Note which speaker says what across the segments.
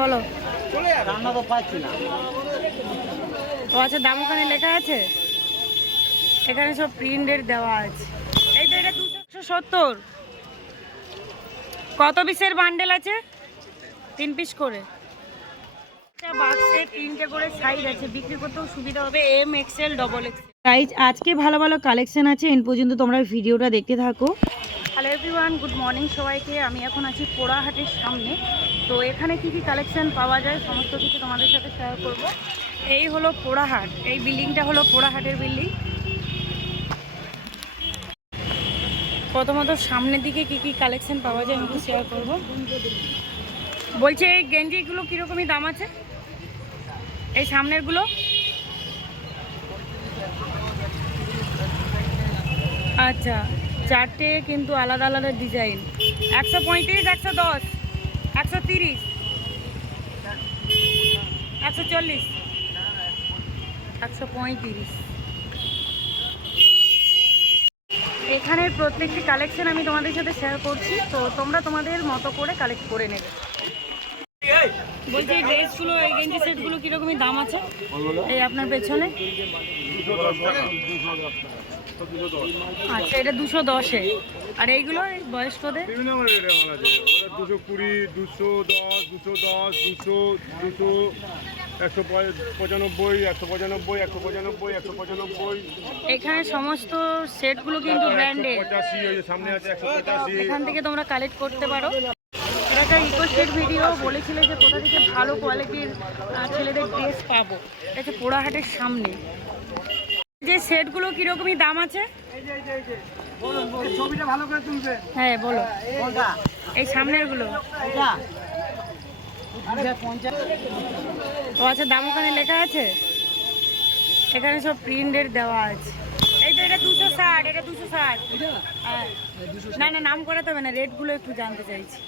Speaker 1: বলো।
Speaker 2: রান্না তো পাচ্ছি না।
Speaker 1: ও আচ্ছা দাম ওখানে লেখা আছে? এখানে সব প্রিন্টের দেওয়া আছে। এই তো এটা দুশো সত্তর। কত পিসের বান্ডেল আছে? তিন পিস করে। একটা বাক্সে তিনটে করে সাইজ আছে। বিক্রি করতেও সুবিধা হবে। M XL double XL size আজকে ভালো ভালো কালেকশন আছে। এন পর্যন্ত তোমরা ভিডিওটা দেখতে থাকো। হ্যালো এভরিওয়ান গুড মর্নিং সবাইকে। আমি এখন আছি পোড়াহাটের সামনে। তো এখানে কি কি কালেকশন পাওয়া যায়, সমস্ত কিছু তোমাদের সাথে শেয়ার করব। এই হলো পোড়াহাট, এই বিল্ডিংটা হলো পোড়াহাটের বিল্ডিং। প্রথমত সামনের দিকে কি কি কালেকশন পাওয়া যায় আমি শেয়ার করব। বলছি, এই গেঞ্জিগুলো কীরকমই দাম আছে? এই সামনেরগুলো? আচ্ছা চারটে কিন্তু আলাদা আলাদা ডিজাইন একশো পঁয়ত্রিশ, একশো দশ। একশো তিরিশ। একশো চল্লিশ। একশো পঁয়ত্রিশ। এখানের প্রত্যেকটি কালেকশন আমি তোমাদের সাথে শেয়ার করছি, তো তোমরা তোমাদের মতো করে কালেক্ট করে নেবে। বলছি ড্রেসগুলো এই গেঞ্জি সেটগুলো কীরকমই দাম আছে? এই আপনার পেছনে? আচ্ছা এটা দুশো দশে। আর এইগুলো বয়স্কদের?
Speaker 3: বিভিন্ন রেটের মাল আছে। দুশো কুড়ি দুশো দশ দুশো দশ দুশো দুশো একশো পঁচানব্বই একশো পঁচানব্বই একশো পঁচানব্বই একশো পঁচানব্বই।
Speaker 1: এখানে সমস্ত সেটগুলো কিন্তু ব্র্যান্ডেড
Speaker 3: পঁচাশি ওই সামনে আছে একশো পঁচাশি।
Speaker 1: এখান থেকে তোমরা কালেক্ট করতে পারো। একটা ইকোস্টেট ভিডিও বলেছিলে যে কোথা থেকে ভালো কোয়ালিটির ছেলেদের ড্রেস পাবো। এটা হচ্ছে পোড়াহাটের সামনে। যে সেটগুলো কীরকমই দাম আছে? হ্যাঁ বলো। এই সামনেরগুলো।
Speaker 2: এটা এটা
Speaker 1: ও আচ্ছা দাম ওখানে লেখা আছে? এখানে সব প্রিন্টের দেওয়া আছে। এই তো এটা দুশো ষাট এটা দুশো ষাট। হ্যাঁ। না না নাম করাতে হবে না রেটগুলো একটু জানতে চাইছি।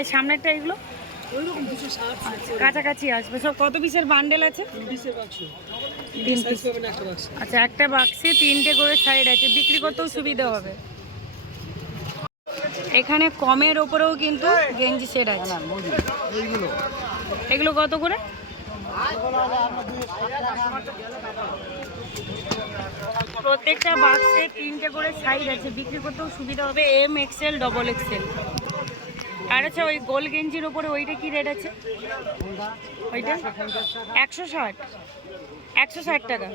Speaker 1: এই সামনেরটা এগুলো? কাছাকাছি আসবে। সব কত পিসের বান্ডেল আছে? তিন পিস আচ্ছা একটা বাক্সে তিনটে করে সাইড আছে। বিক্রি করতেও সুবিধা হবে। এখানে কমের ওপরেও কিন্তু গেঞ্জি সেট আছে। এগুলো কত করে? প্রত্যেকটা বাক্সে তিনটে করে সাইজ আছে। বিক্রি করতেও সুবিধা হবে। এম এক্সেল ডবল এক্সেল আর আচ্ছা ওই গোল গেঞ্জির ওপরে ওইটা কি রেট আছে? ওইটা? একশো ষাট। একশো ষাট টাকা।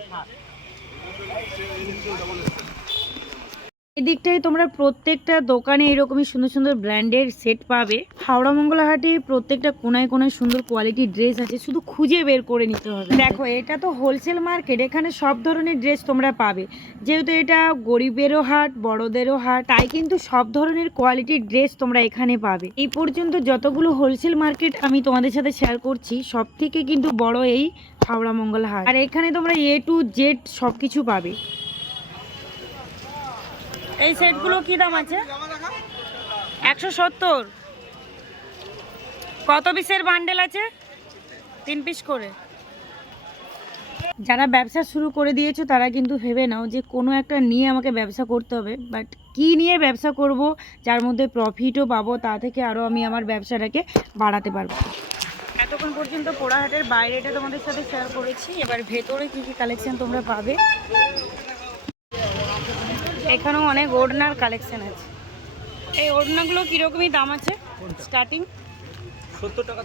Speaker 1: এদিকটায় তোমরা প্রত্যেকটা দোকানে এরকমই সুন্দর সুন্দর ব্র্যান্ডের সেট পাবে। হাওড়া মঙ্গলা হাটে প্রত্যেকটা কোনায় কোনায় সুন্দর কোয়ালিটির ড্রেস আছে, শুধু খুঁজে বের করে নিতে হবে। দেখো, এটা তো হোলসেল মার্কেট এখানে সব ধরনের ড্রেস তোমরা পাবে। যেহেতু এটা গরিবেরও হাট, বড়দেরও হাট, তাই কিন্তু সব ধরনের কোয়ালিটির ড্রেস তোমরা এখানে পাবে। এই পর্যন্ত যতগুলো হোলসেল মার্কেট আমি তোমাদের সাথে শেয়ার করছি সব থেকে কিন্তু বড় এই হাওড়া মঙ্গলা হাট আর এখানে তোমরা এ টু জেড সব কিছু পাবে। এই সেটগুলো কি দাম আছে? একশো সত্তর। কত পিসের বান্ডেল আছে? তিন পিস করে। যারা ব্যবসা শুরু করে দিয়েছ তারা কিন্তু ভেবে নাও যে কোনো একটা নিয়ে আমাকে ব্যবসা করতে হবে। বাট কি নিয়ে ব্যবসা করব যার মধ্যে প্রফিটও পাবো তা থেকে আরও আমি আমার ব্যবসাটাকে বাড়াতে পারব। এতক্ষণ পর্যন্ত পোড়াহাটের বাইরেটা তোমাদের সাথে শেয়ার করেছি। এবার ভেতরে কি কি কালেকশন তোমরা পাবে? এখানেও অনেক ওড়নার কালেকশন আছে। এই ওড়নাগুলো কীরকমই দাম আছে? স্টার্টিং
Speaker 2: সত্তর টাকা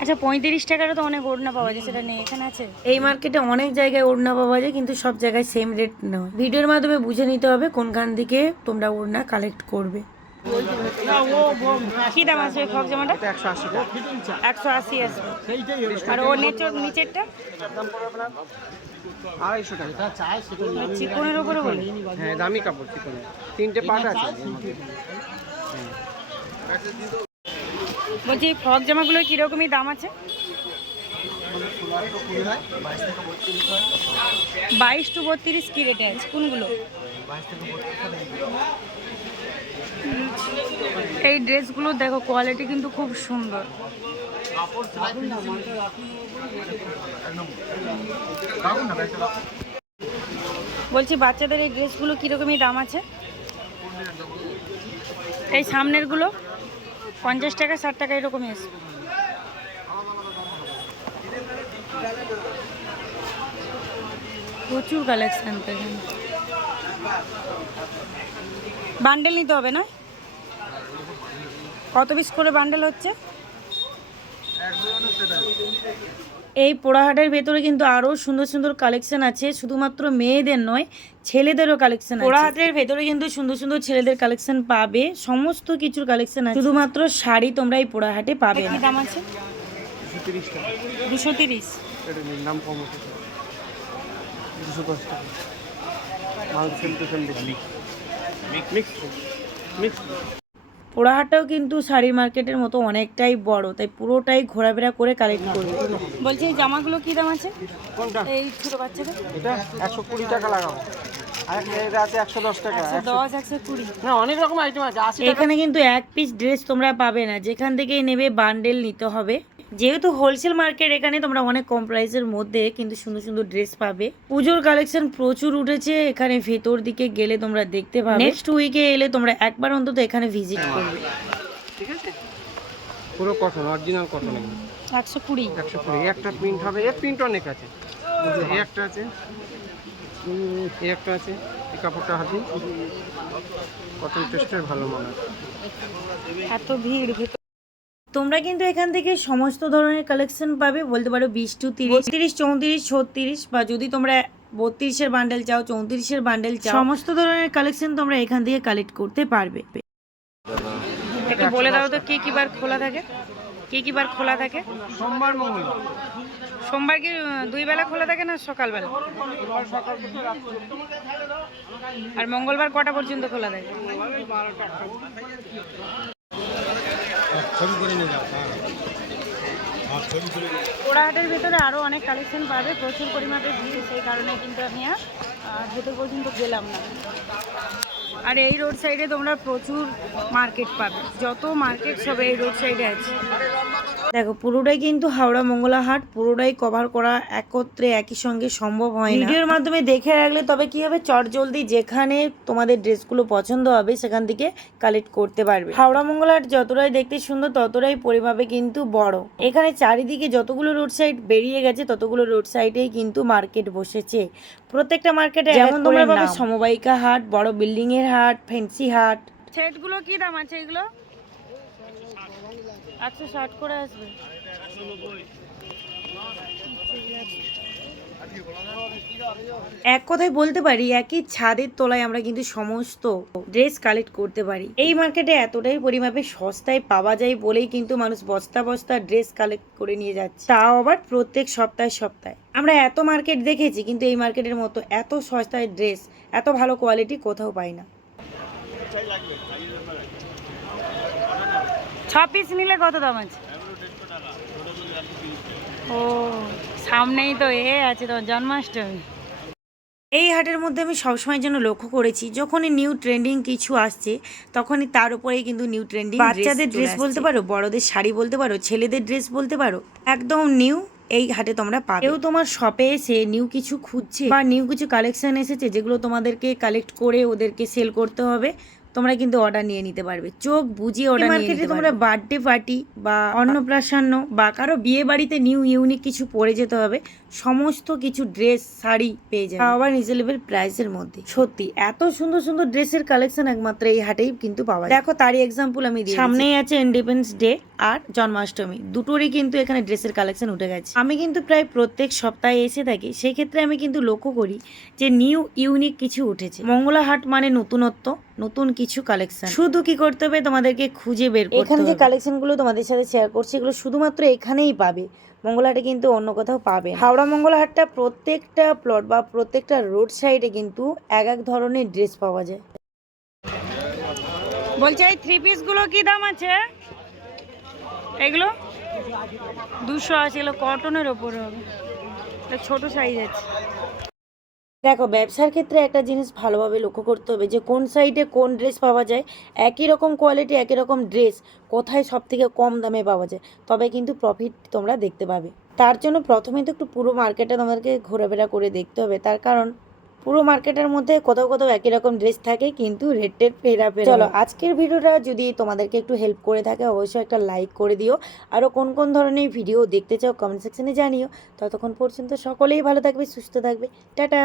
Speaker 1: আচ্ছা পঁয়ত্রিশ টাকারও তো অনেক ওড়না পাওয়া যায়, সেটা নেই এখানে আছে? এই মার্কেটে অনেক জায়গায় ওড়না পাওয়া যায়, কিন্তু সব জায়গায় সেম রেট নয় ভিডিওর মাধ্যমে বুঝে নিতে হবে কোনখান থেকে তোমরা ওড়না কালেক্ট করবে। কি দাম আসবে ফক জামাটা?
Speaker 2: একশো আশি
Speaker 1: একশো আশি আর ও নেচর নিচেরটা?
Speaker 2: আড়াইশো টাকা। এটা চাই সেটা
Speaker 1: চিকনের ওপরে বলে।
Speaker 2: হ্যাঁ দামি কাপড় তিনটে পাট আছে
Speaker 1: বলছি এই ফ্রক জামাগুলো কীরকমই দাম আছে? বাইশ টু বত্রিশ কি রেটে আছে? কোনগুলো? এই ড্রেসগুলো দেখো কোয়ালিটি কিন্তু খুব সুন্দর। বলছি, বাচ্চাদের এই ড্রেসগুলো কীরকমই দাম আছে? এই সামনেরগুলো,
Speaker 4: পঞ্চাশ টাকা, ষাট টাকা, এরকমই আসবে প্রচুর কালেকশন বান্ডেল নিতে হবে না? কত পিস করে বান্ডেল হচ্ছে? এই পোড়াহাটের ভেতরে কিন্তু আরও সুন্দর সুন্দর কালেকশন আছে শুধুমাত্র মেয়েদের নয় ছেলেদেরও কালেকশন পোড়াহাটের ভেতরে কিন্তু সুন্দর সুন্দর ছেলেদের কালেকশন পাবে সমস্ত কিছুর কালেকশন আছে। শুধুমাত্র শাড়ি তোমরা এই পোড়াহাটে পাবে কি দাম আছে?
Speaker 2: দুশো তিরিশ।
Speaker 4: দুশো
Speaker 2: টাকা।
Speaker 4: পোড়াহাটটাও কিন্তু শাড়ি মার্কেটের মতো অনেকটাই বড় তাই পুরোটাই ঘোরাফেরা করে কালেক্ট করবে। বলছি এই জামাগুলো কি দাম আছে?
Speaker 2: কোনটা?
Speaker 4: এই ছোটো বাচ্চাদের?
Speaker 2: এটা একশো কুড়ি টাকা লাগাবো।
Speaker 4: এখানে কিন্তু এক পিস ড্রেস তোমরা পাবে না যেখান থেকেই নেবে বান্ডেল নিতে হবে। যেহেতু হোলসেল মার্কেট এখানে তোমরা অনেক কম প্রাইসের মধ্যে কিন্তু সুন্দর সুন্দর ড্রেস পাবে। পুজোর কালেকশন প্রচুর উঠেছে এখানে ভেতর দিকে গেলে তোমরা দেখতে পাবে। নেক্সট উইকে এলে তোমরা একবার অন্তত এখানে ভিজিট করবে।
Speaker 2: ঠিক আছে? পুরো কটন অরিজিনাল কটন
Speaker 4: একশো কুড়ি।
Speaker 2: একশো কুড়ি একটা প্রিন্ট হবে এর প্রিন্ট অনেক আছে। একটা আছে। এই একটা আছে এই কাপড়টা হাতে। টেস্টের ভালো মনে
Speaker 4: এত ভিড় তোমরা কিন্তু এখান থেকে সমস্ত ধরনের কালেকশন পাবে বলতে পারো বিশ টু তিরিশ। তিরিশ চৌত্রিশ ছত্রিশ বা যদি তোমরা বত্রিশের বান্ডেল চাও চৌত্রিশের বান্ডেল চাও সমস্ত ধরনের কালেকশন তোমরা এখান থেকে কালেক্ট করতে পারবে। একটু বলে দাও তো কি কি বার খোলা থাকে? কি কি বার খোলা থাকে?
Speaker 2: সোমবার মঙ্গল
Speaker 4: সোমবার কি দুই বেলা খোলা থাকে না সকালবেলা? আর মঙ্গলবার কটা পর্যন্ত খোলা থাকে? পোড়াহাটের ভেতরে আরও অনেক কালেকশন পাবে প্রচুর পরিমাণে ভিড় সেই কারণে কিন্তু আমি আর ভেতর পর্যন্ত গেলাম না। আর এই রোড সাইডে তোমরা প্রচুর মার্কেট পাবে। যত মার্কেট সব এই রোড সাইডে আছে। দেখো পুরোটাই কিন্তু হাওড়া মঙ্গলা হাট পুরোটাই কভার করা একত্রে একই সঙ্গে সম্ভব হয় না। ভিডিওর মাধ্যমে দেখে রাখলে তবে কি হবে? চট জলদি যেখানে তোমাদের ড্রেসগুলো পছন্দ হবে সেখান থেকে কালেক্ট করতে পারবে। হাওড়া মঙ্গলা হাট যতটাই দেখতে সুন্দর ততটাই পরিমাপে কিন্তু বড়। এখানে চারিদিকে যতগুলো রোড সাইড বেরিয়ে গেছে ততগুলো রোড সাইডেই কিন্তু মার্কেট বসেছে। প্রত্যেকটা মার্কেটে যেমন তোমরা পাবে সমবায়িকা হাট বড় বিল্ডিং এর হাট ফেন্সি হাট। সেটগুলো কি দাম আছে এগুলো? একশো ষাট করে আসবে। এক কথায় বলতে পারি, একই ছাদের তলায় আমরা কিন্তু সমস্ত ড্রেস কালেক্ট করতে পারি। এই মার্কেটে এতটাই পরিমাপে সস্তায় পাওয়া যায় বলেই কিন্তু মানুষ বস্তা বস্তা ড্রেস কালেক্ট করে নিয়ে যাচ্ছে। তাও আবার প্রত্যেক সপ্তাহে সপ্তাহে। আমরা এত মার্কেট দেখেছি, কিন্তু এই মার্কেটের মতো এত সস্তায় ড্রেস, এত ভালো কোয়ালিটি কোথাও পাই না। ছ পিস নিলে কত দাম আছে? ও সামনেই তো এ আছে তো জন্মাষ্টমী। এই হাটের মধ্যে আমি সবসময়ের জন্য লক্ষ্য করেছি যখনই নিউ ট্রেন্ডিং কিছু আসছে তখনই তার উপরেই কিন্তু নিউ ট্রেন্ডিং বাচ্চাদের ড্রেস বলতে পারো বড়দের শাড়ি বলতে পারো ছেলেদের ড্রেস বলতে পারো একদম নিউ এই হাটে তোমরা পাবে। কেউ তোমার শপে এসে নিউ কিছু খুঁজছে বা নিউ কিছু কালেকশন এসেছে যেগুলো তোমাদেরকে কালেক্ট করে ওদেরকে সেল করতে হবে তোমরা কিন্তু অর্ডার নিয়ে নিতে পারবে। চোখ বুঝিয়ে অর্ডার নিয়ে নিতে তোমরা বার্থডে পার্টি বা অন্নপ্রাশন্ন বা কারও বিয়ে বাড়িতে নিউ ইউনিক কিছু পরে যেতে হবে। সমস্ত কিছু ড্রেস শাড়ি পেয়ে যায় আবার রিজনেবল প্রাইসের মধ্যে। সত্যি এত সুন্দর সুন্দর ড্রেসের কালেকশন একমাত্র এই হাটেই কিন্তু পাওয়া যায়। দেখো তারই এক্সাম্পল আমি দিই সামনেই আছে ইন্ডিপেন্ডেন্স ডে আর জন্মাষ্টমী। দুটোরই কিন্তু এখানে ড্রেসের কালেকশন উঠে গেছে। আমি কিন্তু প্রায় প্রত্যেক সপ্তাহে এসে থাকি সেই ক্ষেত্রে আমি কিন্তু লক্ষ্য করি যে নিউ ইউনিক কিছু উঠেছে। মঙ্গলা হাট মানে নতুনত্ব নতুন কিছু কালেকশন শুধু কি করতে হবে? তোমাদেরকে খুঁজে বের করতে এখানে যে কালেকশনগুলো তোমাদের সাথে শেয়ার করছি এগুলো শুধুমাত্র এখানেই পাবে। মঙ্গলাহাটে কিন্তু অন্য কোথাও পাবে হাওড়া মঙ্গলহাটটা প্রত্যেকটা প্লট বা প্রত্যেকটা রোড সাইডে কিন্তু এক এক ধরনের ড্রেস পাওয়া যায়। বলছে, এই থ্রি পিসগুলো কি দাম আছে? এগুলো? দুশো আশি, এগুলো কটনের ওপরে হবে। ছোট সাইজ আছে। দেখো ব্যবসার ক্ষেত্রে একটা জিনিস ভালোভাবে লক্ষ্য করতে হবে যে কোন সাইডে কোন ড্রেস পাওয়া যায়। একই রকম কোয়ালিটি একই রকম ড্রেস কোথায় সব থেকে কম দামে পাওয়া যায়। তবে কিন্তু প্রফিট তোমরা দেখতে পাবে। তার জন্য প্রথমে তো একটু পুরো মার্কেটে তোমাদেরকে ঘোরাফেরা করে দেখতে হবে। তার কারণ পুরো মার্কেটের মধ্যে কোথাও কোথাও একই রকম ড্রেস থাকে কিন্তু রেটের ফেরা ফেরা চলো আজকের ভিডিওটা যদি তোমাদেরকে একটু হেল্প করে থাকে অবশ্যই একটা লাইক করে দিও। আরও কোন কোন ধরনের ভিডিও দেখতে চাও কমেন্ট সেকশনে জানিও। ততক্ষণ পর্যন্ত সকলেই ভালো থাকবে সুস্থ থাকবে। টাটা!